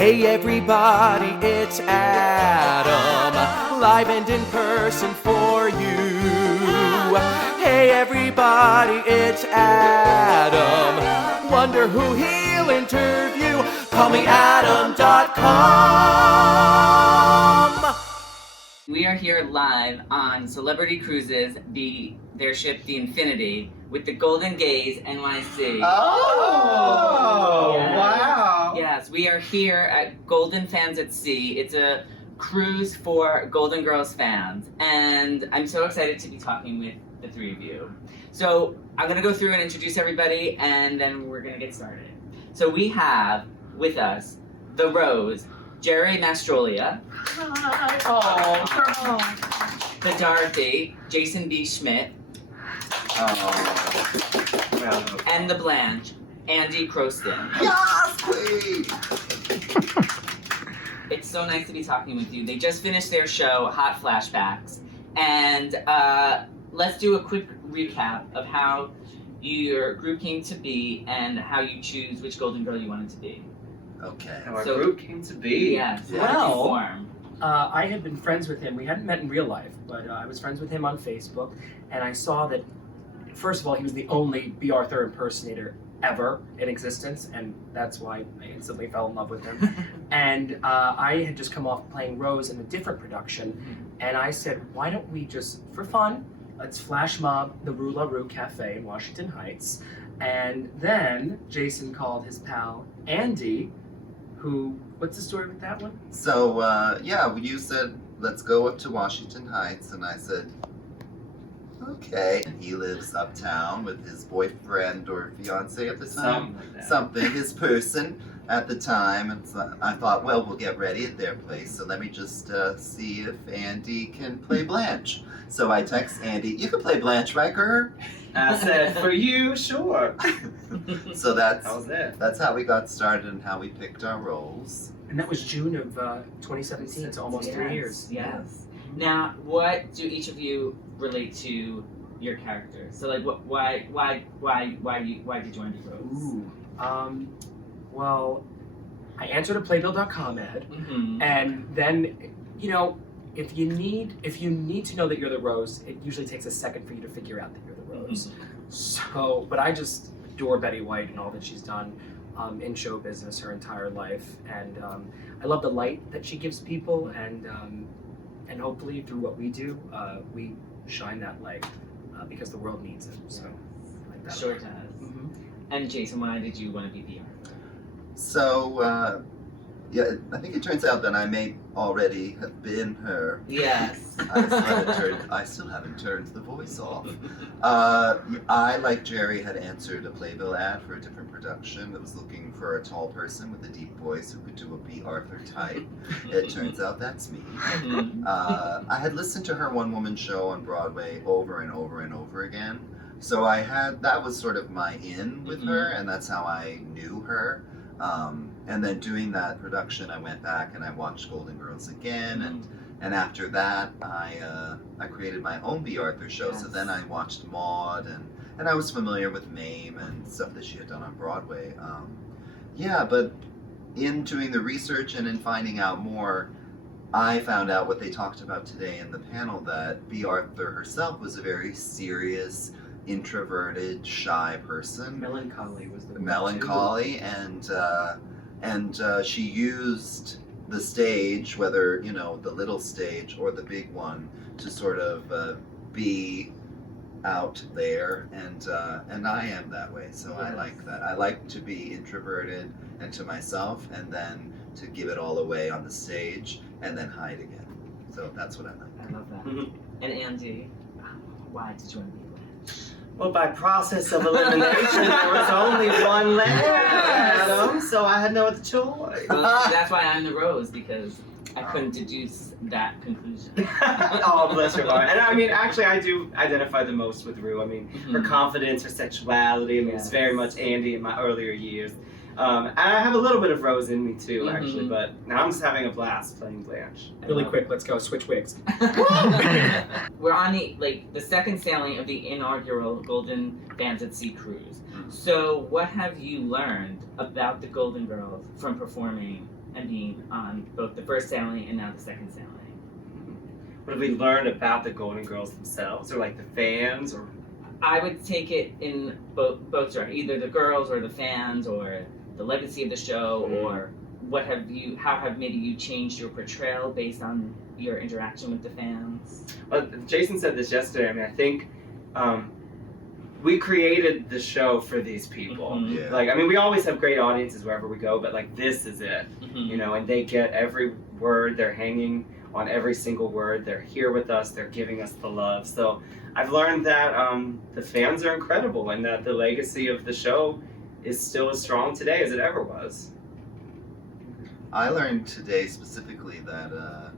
Hey everybody, it's Adam, live and in person for you. Hey everybody, it's Adam, wonder who he'll interview. Call me Adam.com. We are here live on Celebrity Cruises, their ship, the Infinity, with the Golden Gays NYC. Oh, Yes. wow. Yes, we are here at Golden Fans at Sea. It's a cruise for Golden Girls fans, and I'm so excited to be talking with the three of you. So I'm gonna go through and introduce everybody, and then we're gonna get started. So we have with us the Rose, Jerry Mastrolia. Oh, The Dorothy, Jason B. Schmidt. And the Blanche, Andy Croston. yes, queen. It's so nice to be talking with you. They just finished their show, Hot Flashbacks. And let's do a quick recap of how your group came to be and how you choose which Golden Girl you wanted to be. Okay. How our So- group came to be. Yes. Yeah. How did you Well- form? I had been friends with him. We hadn't met in real life, but I was friends with him on Facebook, and I saw that, first of all, he was the only B. Arthur impersonator ever in existence, and that's why I instantly fell in love with him. And I had just come off playing Rose in a different production, and I said, why don't we just, for fun, let's flash mob the Rue La Rue Cafe in Washington Heights. And then Jason called his pal Andy, who, what's the story with that one? So, you said, let's go up to Washington Heights, and I said, okay. And he lives uptown with his boyfriend or fiance at the time. Something like that. Something, his person at the time. And so I thought, well, we'll get ready at their place, so let me just see if Andy can play Blanche. So I text Andy, you can play Blanche, right, girl? I said, for you, sure. So That was it. that's how we got started and how we picked our roles. And that was June of 2017, so almost 3 years. Yes. Now, what do each of you relate to your characters? So, like, why did you want to be Rose? Ooh. Well, I answered a Playbill.com ad, Mm-hmm. and then, if you need to know that you're the Rose, it usually takes a second for you to figure out that you're the Rose. So, but I just adore Betty White and all that she's done in show business her entire life, and I love the light that she gives people, and hopefully through what we do, we shine that light because the world needs it. So, I like that. Sure does. Mhm. And Jason, why did you want to be the Arthur? So, I think it turns out that I may already have been her. Yes. I still haven't turned the voice off. I, like Jerry, had answered a Playbill ad for a different production that was looking for a tall person with a deep voice who could do a B. Arthur type. It turns out that's me. Mhm. I had listened to her one-woman show on Broadway over and over and over again. So that was sort of my in with her, and that's how I knew her. And then doing that production, I went back and I watched Golden Girls again, and after that, I created my own B. Arthur show. Yes. So then I watched Maude, and I was familiar with Mame and stuff that she had done on Broadway. But in doing the research and in finding out more, I found out what they talked about today in the panel, that B. Arthur herself was a very serious, introverted, shy person. Melancholy was the word, Melancholy, and she used the stage, whether the little stage or the big one, to sort of be out there, and I am that way, so I like that. I like to be introverted and to myself, and then to give it all away on the stage, and then hide again. So that's what I like. I love that. And Andy, why did you want to be Blanche? Well, by process of elimination, there was only one left, Adam, so I had no other choice. Well, that's why I'm the Rose, because I couldn't deduce that conclusion. Oh, bless your heart. And I mean, actually, I do identify the most with Rue. I mean, her confidence, her sexuality, I mean, it's very much Andy in my earlier years. And I have a little bit of Rose in me too, actually, but now I'm just having a blast playing Blanche. Really quick, let's go. Switch wigs. We're on the second sailing of the inaugural Golden Gays at Sea cruise. So what have you learned about the Golden Girls from performing and being on both the first sailing and now the second sailing. What have we learned about the Golden Girls themselves, or like the fans, or? I would take it in both directions, either the girls or the fans, or the legacy of the show, or how have maybe you changed your portrayal based on your interaction with the fans? Well, Jason said this yesterday. I mean, I think we created the show for these people. Mhm. Yeah. Like, I mean, we always have great audiences wherever we go, but like this is it, you know, and they get every word. They're hanging on every single word. They're here with us. They're giving us the love. So I've learned that the fans are incredible, and that the legacy of the show is still as strong today as it ever was. I learned today specifically that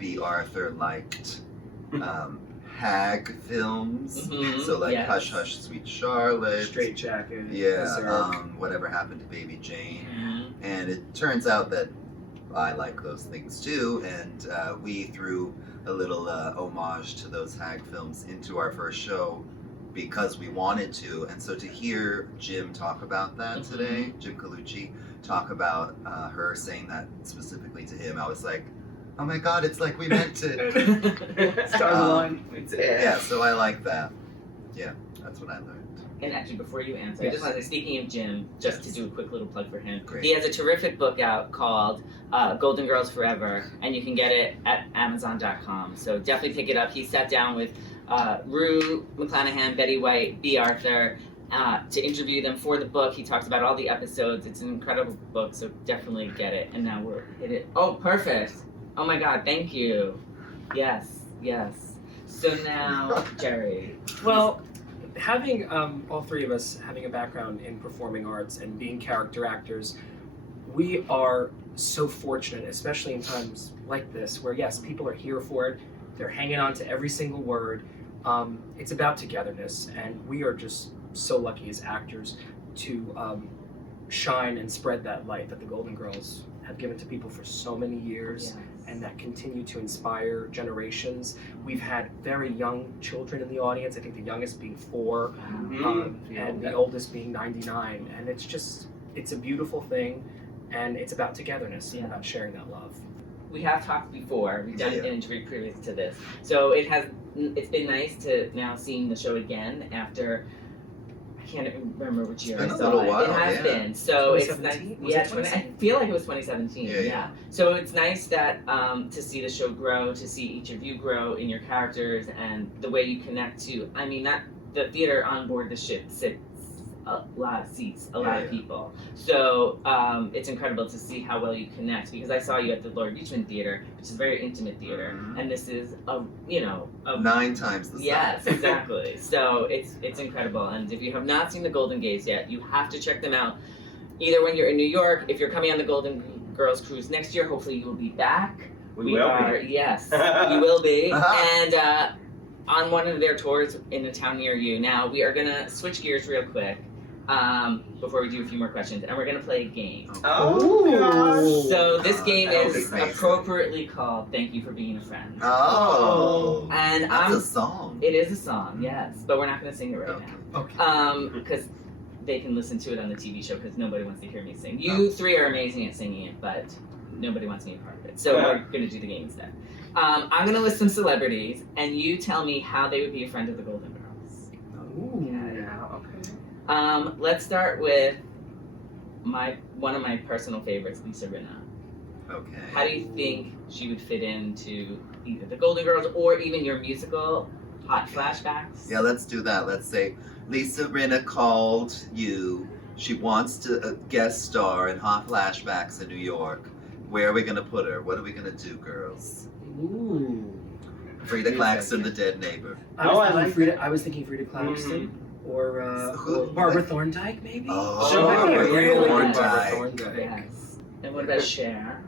B. Arthur liked hag films. Mhm, So like yes. Hush Hush Sweet Charlotte. Straight Jacket. Yeah, Berserk. Whatever Happened to Baby Jane. Mhm. And it turns out that I like those things too, and we threw a little homage to those hag films into our first show because we wanted to. And so to hear Jim talk about that Mhm. today, Jim Colucci talk about her saying that specifically to him, I was like, oh my god, it's like we meant it. Stars align. Yeah, so I like that. Yeah, that's what I learned. And actually, before you answer, I Yes. just wanted to, speaking of Jim, just to Yes. do a quick little plug for him. Great. He has a terrific book out called Golden Girls Forever, and you can get it at Amazon.com. So definitely pick it up. He sat down with Rue McClanahan, Betty White, B. Arthur, to interview them for the book. He talks about all the episodes. It's an incredible book, so definitely get it. And now we're hit it. Oh, perfect. Oh my God, thank you. Yes, yes. So now, Jerry. Well, having all three of us having a background in performing arts and being character actors, we are so fortunate, especially in times like this, where yes, people are here for it. They're hanging on to every single word. It's about togetherness, and we are just so lucky as actors to shine and spread that light that the Golden Girls have given to people for so many years. Yes. And that continue to inspire generations. We've had very young children in the audience. I think the youngest being 4, and the oldest being 99. And it's a beautiful thing, and it's about togetherness and about sharing that love. We have talked before. We've done Yeah. an interview previous to this, so it's been nice to now seeing the show again after. I can't even remember which year It's been I a saw little it. while, It has yeah. been. So it's nice. 2017? Was Yeah, it 2017? I feel like it was 2017. Yeah, yeah. So it's nice that to see the show grow, to see each of you grow in your characters and the way you connect to. I mean, that the theater on board the ship sits a lot of seats, a lot Yeah. of people. So it's incredible to see how well you connect, because I saw you at the Lord Beachman Theater, which is a very intimate theater, Mhm. and this is a 9 times the size. Yes, exactly. So it's incredible, and if you have not seen the Golden Gays yet, you have to check them out. Either when you're in New York, if you're coming on the Golden Girls cruise next year, hopefully you will be back. We will are, be. yes, you will be, Uh-huh. and on one of their tours in a town near you. Now we are gonna switch gears real quick. Before we do a few more questions, and we're gonna play a game. Oh, gosh. So this game that would is be amazing. appropriately called "Thank You for Being a Friend," Oh, and that's a song. it is a song, yes, but we're not gonna sing it right Okay. now, because they can listen to it on the TV show. Because nobody wants to hear me sing. You three are amazing at singing it, but nobody wants to be a part of it. So we're gonna do the game instead. I'm gonna list some celebrities, and you tell me how they would be a friend of the Golden Girls. Yeah, okay. Let's start with one of my personal favorites, Lisa Rinna. Okay. How do you think she would fit into either the Golden Girls or even your musical Hot Flashbacks? Yeah, let's do that. Let's say Lisa Rinna called you. She wants to guest star in Hot Flashbacks in New York. Where are we going to put her? What are we going to do, girls? Ooh. Frida Claxton, the dead neighbor. I was thinking Frida Claxton or Who- Barbara Thorndike, maybe. Oh, Sure. Barbara Thorndike. Thorndike. Yes. And what about Cher?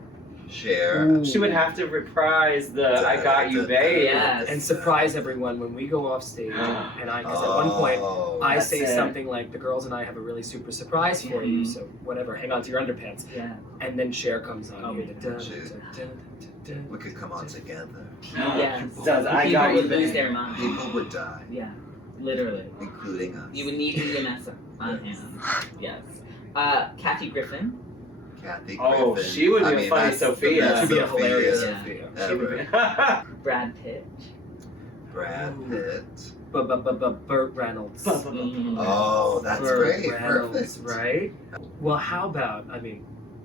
Cher. Ooh. She would have to reprise the "I Got You, Babe." Yes. And surprise everyone when we go off stage. And because at one point Oh. I That's say it. something like, "The girls and I have a really super surprise for you, so whatever, hang on to your underpants." Yeah. And then Cher comes on. Oh, here, yeah. We could come on together. Yes. Does I People Got You, would lose Babe. their mind. People would die, Yeah. Literally. including us. You would need EMS on hand. Yes. Kathy Griffin. Kathy Oh, Griffin. she would be I a mean, funny that's the Sophia. best She'd be a Sophia hilarious Yeah. Sophia. She would ever. be. Brad Pitt. Brad Ooh. Pitt. Burt Reynolds. Oh, that's Burt great. Reynolds, Perfect. right? Well, how about,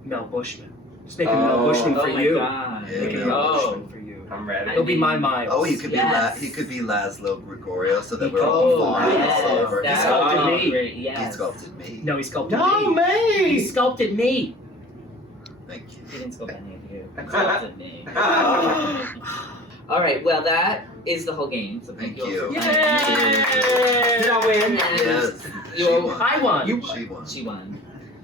Mel Bushman? Just make a Oh. Mel Bushman for Oh my you. god. Yeah, Make a Mel Mel Oh. Bushman for you. I'm ready. He'll be my Miles. Oh, he could Yes. be he could be Laszlo Gregorio, so that He we're could- all Oh, fawning yes. all over. He That sculpted would be me. great, He yes. sculpted me. No, he sculpted No, me. He me! sculpted me. Thank you. He didn't sculpt any of you. He sculpted me. All right, well, that is the whole game. So Thank all you. for Yay! playing. Did I win? Yes. You- She won. I won. She won. She won.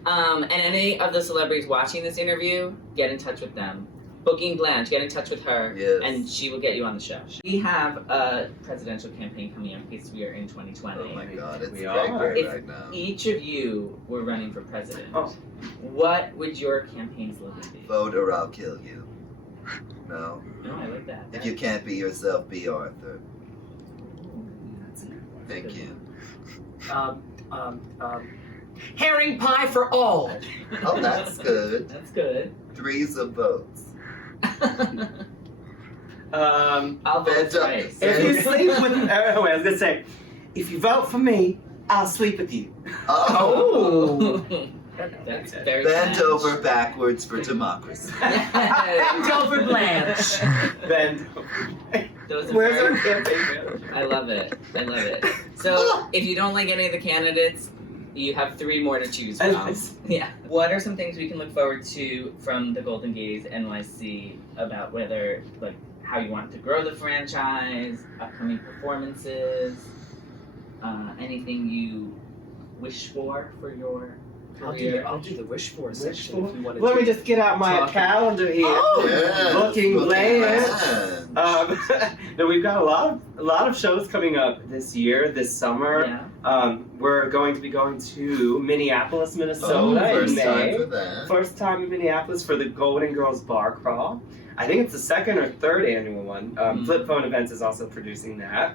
And any of the celebrities watching this interview, get in touch with them. Booking Blanche, get in touch with her, Yes. and she will get you on the show. We have a presidential campaign coming up because we are in 2020. Oh my God, it's We great are. If right now. each of you were running for president, Oh. what would your campaign slogan be? Vote or I'll kill you. No. No, I like that. If you can't be yourself, be Arthur. That's Thank you. Herring pie for all. Oh, that's good. That's good. Threes of votes. I'll vote Bed up. twice. If you sleep with, I was gonna say, if you vote for me, I'll sleep with you. Oh. That's very Bend French. over backwards for democracy. Bend over Blanche. Then, Those are where's our very- campaign? I love it. I love it. So, if you don't like any of the candidates, you have 3 more to choose from. Yeah. What are some things we can look forward to from the Golden Gays NYC about whether, like, how you want to grow the franchise, upcoming performances, anything you wish for your career? I'll do the wish for Wish section for? if you want to. Let me just get out my Talk. calendar here. Oh! Yes. Looking Blanche. Blanche. No, we've got a lot of shows coming up this year, this summer. Yeah. We're going to be going to Minneapolis, Oh, Minnesota in first May. time for that. First time in Minneapolis for the Golden Girls Bar Crawl. I think it's the 2nd or 3rd annual one. Flip Phone Events is also producing that.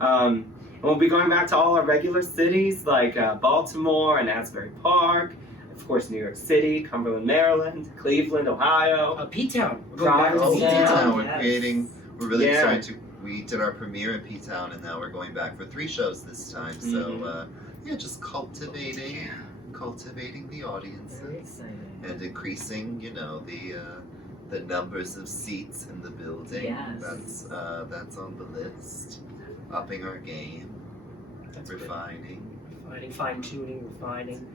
And we'll be going back to all our regular cities like Baltimore and Asbury Park, of course New York City, Cumberland, Maryland, Cleveland, Ohio. P-Town. We're Providence. going back Oh, to Yeah. P-Town. We're Yes. creating. We're really Yeah. starting to. We did our premiere in P-Town, and now we're going back for 3 shows this time. So, yeah, just cultivating the Very audiences exciting. and increasing, the numbers of seats in the building. Yes. That's on the list. Upping our game, That's good. refining. Refining, fine-tuning, refining.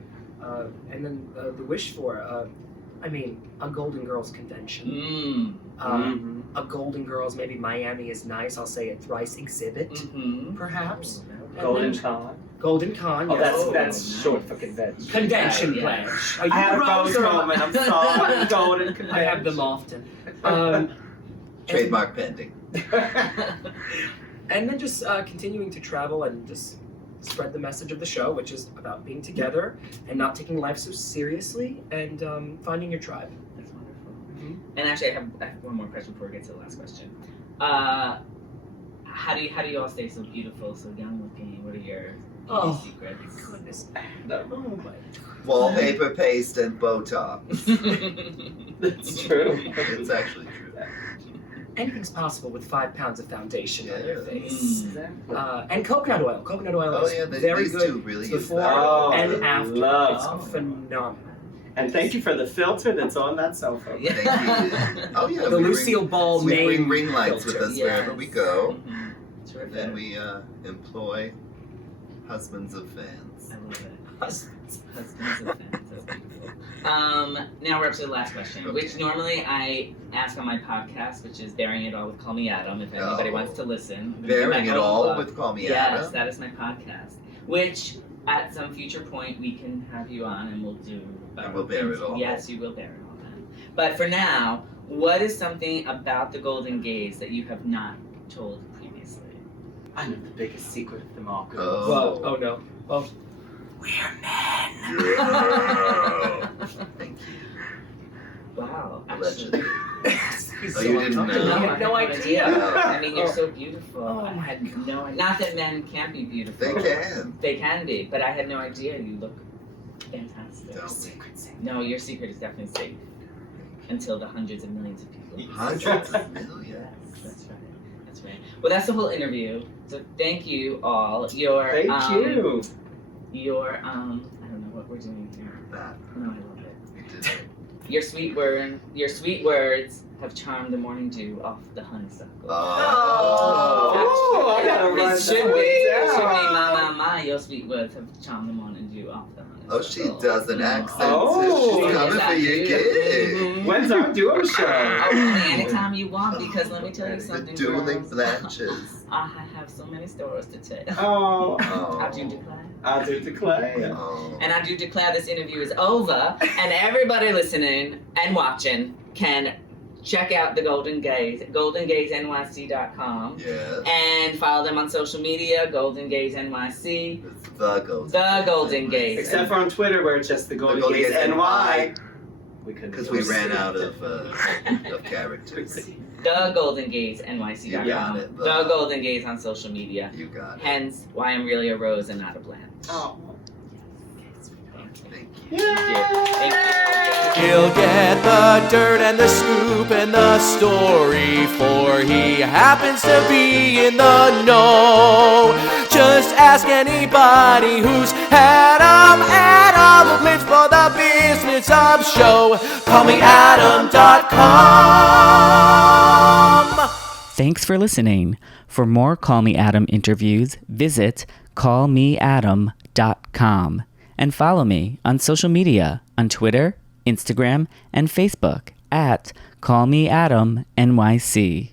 And then the wish for, a Golden Girls convention. Mm. A Golden Girls, maybe Miami is nice. I'll say a thrice exhibit, Mm-hmm. perhaps. Golden then- Con. Golden Con, Oh, yes. that's nice. short for convention. Convention Yeah. Blanche. Are you I had a Rose Rose or- moment. I'm sorry. Golden Convention. I have them often. And- Trademark pending. And then just continuing to travel and just spread the message of the show, which is about being together and not taking life so seriously and finding your tribe. That's wonderful. Mhm. And actually, I have one more question before we get to the last question. How do you all stay so beautiful, so young looking? What are your Oh, secrets? Goodness. No. Oh my Wallpaper paste and Botox. That's true. It's actually true. Anything's possible with 5 pounds of foundation on your Yeah. face. Mm. And coconut oil. Coconut oil Oh is yeah, very these good two really use before that. Oh, and I after. love It's phenomenal. And thank you for the filter that's on that sofa. Yeah. Thank you. Oh yeah, The we Lucille Ball we bring name ring lights with filter. us wherever we go. Mhm. Terrific. And then we employ husbands of fans. I love it. Husbands. Husbands of fans. That's beautiful. Now we're up to the last question, Okay. which normally I ask on my podcast, which is Bearing It All with Call Me Adam, if anybody Oh. wants to listen. I'm gonna do Bearing my it own all blog. with Call Me Yes, Adam. that is my podcast. Which, at some future point, we can have you on and we'll do. And we'll bear it all. Yes, you will bear it all then. But for now, what is something about the Golden Gays that you have not told previously? I know the biggest secret of them all. Oh. girls. Well, oh no. Well, We're men. Yeah. Thank you. Wow. Allegedly. he's Oh, so you didn't uncomfortable. know? I had no idea. I mean, you're Oh. so beautiful. Oh I my had no idea. Not that men can't be beautiful. They can. They can be, but I had no idea you look Fantastic. Don't No, your secret is definitely safe until the hundreds of millions of people. Hundreds of millions. Yes, that's right. That's right. Well, that's the whole interview. So thank you all. Thank you. I don't know what we're doing here. That No, I love it. we did it. Your sweet words have charmed the morning dew off the honeysuckle. Oh, I gotta It write should that be. down. My. Your sweet words have charmed the morning dew off the honeysuckle. Oh, she does an accent Oh. too. She's coming Yes, for I your do. gig. Mhm. When's our duo show? Anytime you want, because let me tell you The something, dueling girls. blanches. I have so many stories to tell. Oh, Oh. I do declare. I do declare. Oh. And I do declare this interview is over, and everybody listening and watching can check out the Golden Gays, GoldenGaysNYC.com, Yes. and follow them on social media, Golden Gays NYC, It's the Golden. The Golden Gays. Except for on Twitter where it's just the Golden Golden Gays Gays NY. We couldn't Because do we it. ran out of characters. The Golden Gays NYC.com, You got it, The Golden Gays on social media. You got it. Hence why I'm really a rose and not a blanche. Oh. Thank you. Thank you. He'll get the dirt and the scoop and the story, for he happens to be in the know. Just ask anybody who's had Adam lives for the business of show. Call me Adam.com. Thanks for listening. For more Call Me Adam interviews, visit callmeadam.com and follow me on social media on Twitter, Instagram, and Facebook at Call Me Adam NYC.